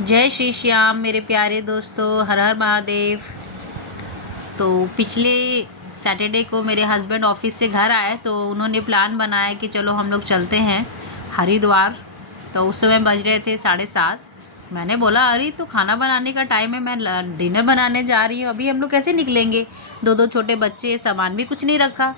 जय श्री श्याम मेरे प्यारे दोस्तों, हर हर महादेव। तो पिछले सैटरडे को मेरे हस्बैंड ऑफिस से घर आए तो उन्होंने प्लान बनाया कि चलो हम लोग चलते हैं हरिद्वार। तो उस समय बज रहे थे 7:30। मैंने बोला अरे तो खाना बनाने का टाइम है, मैं डिनर बनाने जा रही हूँ, अभी हम लोग कैसे निकलेंगे, दो छोटे बच्चे, सामान भी कुछ नहीं रखा।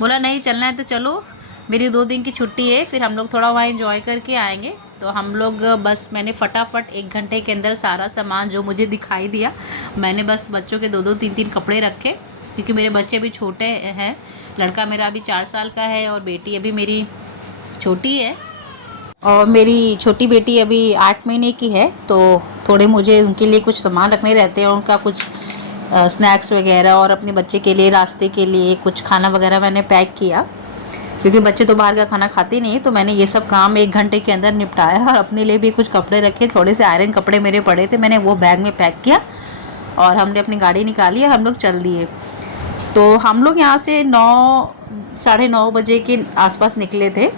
बोला नहीं चलना है तो चलो, मेरी 2 दिन की छुट्टी है, फिर हम लोग थोड़ा वहाँ एंजॉय करके आएंगे। तो हम लोग बस मैंने फटाफट 1 घंटे के अंदर सारा सामान जो मुझे दिखाई दिया, मैंने बस बच्चों के 2 3 कपड़े रखे, क्योंकि मेरे बच्चे अभी छोटे हैं। लड़का मेरा अभी 4 साल का है और बेटी अभी मेरी छोटी है, और मेरी छोटी बेटी अभी 8 महीने की है। तो थोड़े मुझे उनके लिए कुछ सामान रखने रहते हैं, उनका कुछ स्नैक्स वगैरह, और अपने बच्चे के लिए रास्ते के लिए कुछ खाना वगैरह मैंने पैक किया, क्योंकि बच्चे तो बाहर का खाना खाते नहीं। तो मैंने ये सब काम 1 घंटे के अंदर निपटाया, और अपने लिए भी कुछ कपड़े रखे, थोड़े से आयरन कपड़े मेरे पड़े थे, मैंने वो बैग में पैक किया और हमने अपनी गाड़ी निकाली और हम लोग चल दिए। तो हम लोग यहाँ से 9 साढ़े 9 बजे के आसपास निकले थे,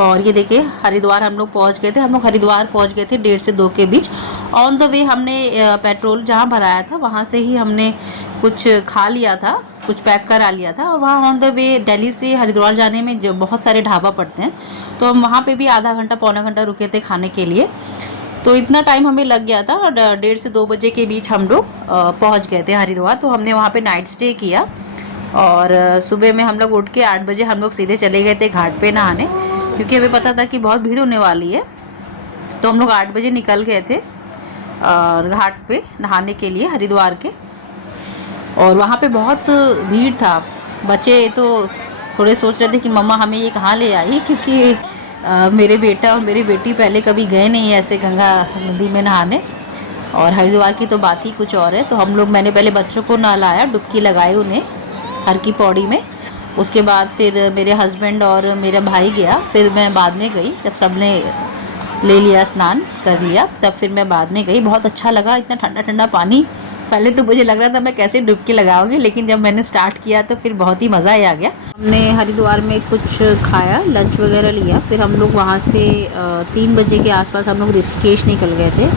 और ये देखिए हरिद्वार हम लोग पहुँच गए थे। हम लोग हरिद्वार पहुँच गए थे 1:30 से 2 के बीच। ऑन द वे हमने पेट्रोल जहाँ भराया था वहाँ से ही हमने कुछ खा लिया था, कुछ पैक करा लिया था, और वहाँ ऑन द वे दिल्ली से हरिद्वार जाने में जो बहुत सारे ढाबा पड़ते हैं, तो हम वहाँ पे भी आधा घंटा पौना घंटा रुके थे खाने के लिए। तो इतना टाइम हमें लग गया था, और 1:30 से 2 बजे के बीच हम लोग पहुँच गए थे हरिद्वार। तो हमने वहाँ पे नाइट स्टे किया, और सुबह में हम लोग उठ के 8 बजे हम लोग सीधे चले गए थे घाट पे नहाने, क्योंकि हमें पता था कि बहुत भीड़ होने वाली है। तो हम लोग 8 बजे निकल गए थे और घाट पे नहाने के लिए हरिद्वार के, और वहाँ पे बहुत भीड़ था। बच्चे तो थोड़े सोच रहे थे कि मम्मा हमें ये कहाँ ले आई, क्योंकि मेरे बेटा और मेरी बेटी पहले कभी गए नहीं ऐसे गंगा नदी में नहाने, और हरिद्वार की तो बात ही कुछ और है। तो हम लोग, मैंने पहले बच्चों को नहलाया, डुबकी लगाई उन्हें हर की पौड़ी में, उसके बाद फिर मेरे हस्बैंड और मेरा भाई गया, फिर मैं बाद में गई, जब सब ने ले लिया, स्नान कर लिया, तब फिर मैं बाद में गई। बहुत अच्छा लगा, इतना ठंडा ठंडा पानी। पहले तो मुझे लग रहा था मैं कैसे डुबकी लगाऊंगी, लेकिन जब मैंने स्टार्ट किया तो फिर बहुत ही मज़ा ही आ गया। हमने हरिद्वार में कुछ खाया, लंच वगैरह लिया, फिर हम लोग वहाँ से 3 बजे के आसपास हम लोग ऋषिकेश निकल गए थे।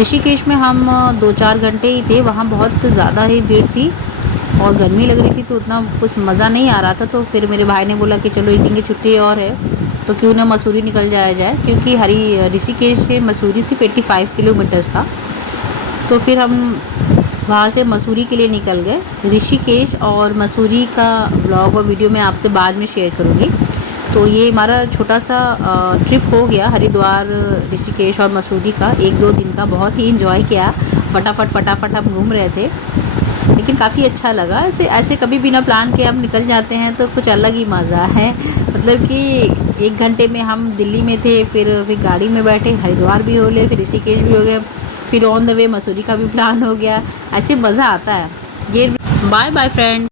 ऋषिकेश में हम 2-4 घंटे ही थे, वहाँ बहुत ज़्यादा ही भीड़ थी और गर्मी लग रही थी, तो उतना कुछ मज़ा नहीं आ रहा था। तो फिर मेरे भाई ने बोला कि चलो 1 दिन की छुट्टी और है, तो क्यों ना मसूरी निकल जाया जाए, क्योंकि ऋषिकेश से मसूरी सिर्फ 85 किलोमीटर्स था। तो फिर हम वहाँ से मसूरी के लिए निकल गए। ऋषिकेश और मसूरी का ब्लॉग और वीडियो मैं आपसे बाद में शेयर करूँगी। तो ये हमारा छोटा सा ट्रिप हो गया हरिद्वार, ऋषिकेश और मसूरी का, 1-2 दिन का। बहुत ही इन्जॉय किया, फटाफट हम घूम रहे थे, लेकिन काफ़ी अच्छा लगा। ऐसे कभी बिना प्लान के हम निकल जाते हैं तो कुछ अलग ही मज़ा है। मतलब कि 1 घंटे में हम दिल्ली में थे, फिर गाड़ी में बैठे, हरिद्वार भी हो गए, फिर ऋषिकेश भी हो गए, फिर ऑन द वे मसूरी का भी प्लान हो गया। ऐसे मज़ा आता है। ये बाय बाय फ्रेंड्स।